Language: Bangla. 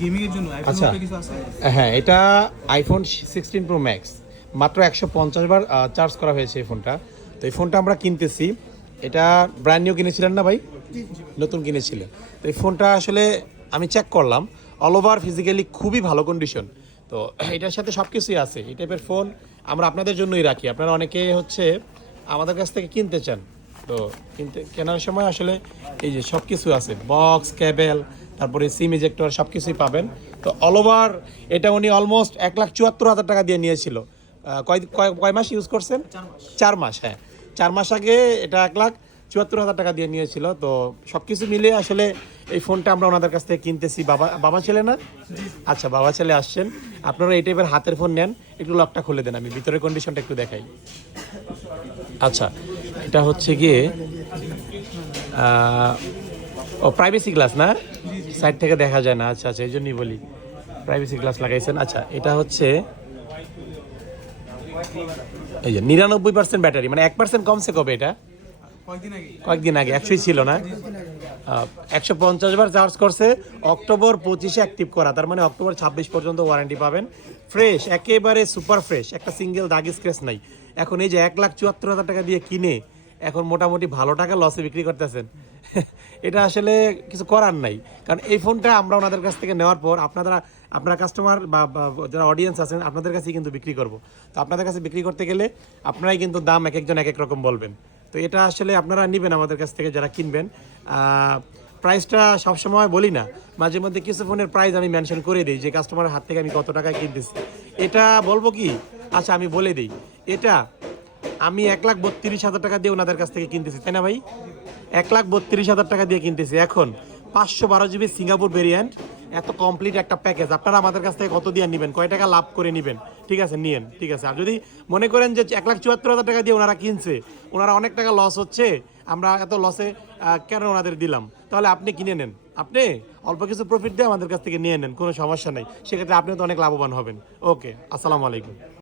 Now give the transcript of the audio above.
গেমিং এর জন্য আইফোন আচ্ছা। কিছু আছে? হ্যাঁ, এটা আইফোন 16 প্রো ম্যাক্স, মাত্র 150 বার চার্জ করা হয়েছে এই ফোনটা। তো এই ফোনটা আমরা কিনতেছি, এটা ব্র্যান্ড নিউ কিনেছিলেন না ভাই? নতুন কিনেছিলেন। তো এই ফোনটা আসলে আমি চেক করলাম, অল ওভার ফিজিক্যালি খুবই ভালো কন্ডিশন। তো এটার সাথে সব কিছুই আছে। এই টাইপের ফোন আমরা আপনাদের জন্যই রাখি। আপনারা অনেকে হচ্ছে আমাদের কাছ থেকে কিনতে চান, তো কেনার সময় আসলে এই যে সব কিছু আছে, বক্স, কেবেল, তারপরে সিম ইজেক্টর, সব কিছুই পাবেন। তো অল ওভার এটা উনি অলমোস্ট 1,74,000 টাকা দিয়ে নিয়েছিল। কয় মাস ইউজ করছেন? 4 মাস। হ্যাঁ, 4 মাস আগে এটা 1,74,000 টাকা দিয়ে নিয়েছিল। তো সব কিছু মিলিয়ে আসলে এই ফোনটা আমরা ওনাদের কাছ থেকে কিনতেছি। বাবা ছেলে না? আচ্ছা, বাবা ছেলে আসছেন। আপনারা এই টাইপের হাতের ফোন নেন, একটু লকটা খুলে দেন, আমি ভিতরের কন্ডিশনটা একটু দেখাই। আচ্ছা, এটা হচ্ছে গিয়ে ও প্রাইভেসি গ্লাস না, সাইড থেকে দেখা যায় না। আচ্ছা আচ্ছা, এই জন্যই বলি প্রাইভেসি গ্লাস লাগাইছেন। আচ্ছা, এটা হচ্ছে এই যে 99% ব্যাটারি, মানে 1% কমছে কবে? এটা কয়েকদিন আগে 100 ছিল না, 150 বার চার্জ করছে। অক্টোবর 25-এ অ্যাক্টিভ করা, তার মানে অক্টোবর 26 পর্যন্ত ওয়ারেন্টি পাবেন। ফ্রেশ, একেবারে সুপার ফ্রেশ, একটা সিঙ্গেল দাগ স্ক্র্যাচ নাই। এখন এই যে 1,74,000 টাকা দিয়ে কিনে এখন মোটামুটি ভালো টাকা লসে বিক্রি করতেছেন। এটা আসলে কিছু করার নাই, কারণ এই ফোনটা আমরা ওনাদের কাছ থেকে নেওয়ার পর আপনারা কাস্টমার বা যারা অডিয়েন্স আছেন আপনাদের কাছেই কিন্তু বিক্রি করব। তো আপনাদের কাছে বিক্রি করতে গেলে আপনারাই কিন্তু দাম এক একজন এক এক রকম বলবেন। তো এটা আসলে আপনারা নেবেন আমাদের কাছ থেকে যারা কিনবেন। প্রাইসটা সবসময় বলি না, মাঝে মধ্যে কিছু ফোনের প্রাইস আমি মেনশন করে দিই যে কাস্টমারের হাত থেকে আমি কত টাকায় কিনতেছি। এটা বলবো কি? আচ্ছা, আমি বলে দিই, এটা আমি 1,32,000 টাকা দিয়ে ওনাদের কাছ থেকে কিনতেছি, তাই না ভাই? 1,32,000 টাকা দিয়ে কিনতেছি। এখন 512 জিবি সিঙ্গাপুর ভেরিয়েন্ট, এত কমপ্লিট একটা প্যাকেজ আপনারা আমাদের কাছ থেকে কত দিয়ে নেবেন, কয় টাকা লাভ করে নেবেন? ঠিক আছে, নিয়েন, ঠিক আছে। আর যদি মনে করেন যে 1,74,000 টাকা দিয়ে ওনারা কিনছে, ওনারা অনেক টাকা লস হচ্ছে, আমরা এত লসে কেন ওনাদের দিলাম, তাহলে আপনি কিনে নেন। আপনি অল্প কিছু প্রফিট দিয়ে আমাদের কাছ থেকে নিয়ে নেন, কোনো সমস্যা নেই। সেক্ষেত্রে আপনিও তো অনেক লাভবান হবেন। ওকে, আসসালামু আলাইকুম।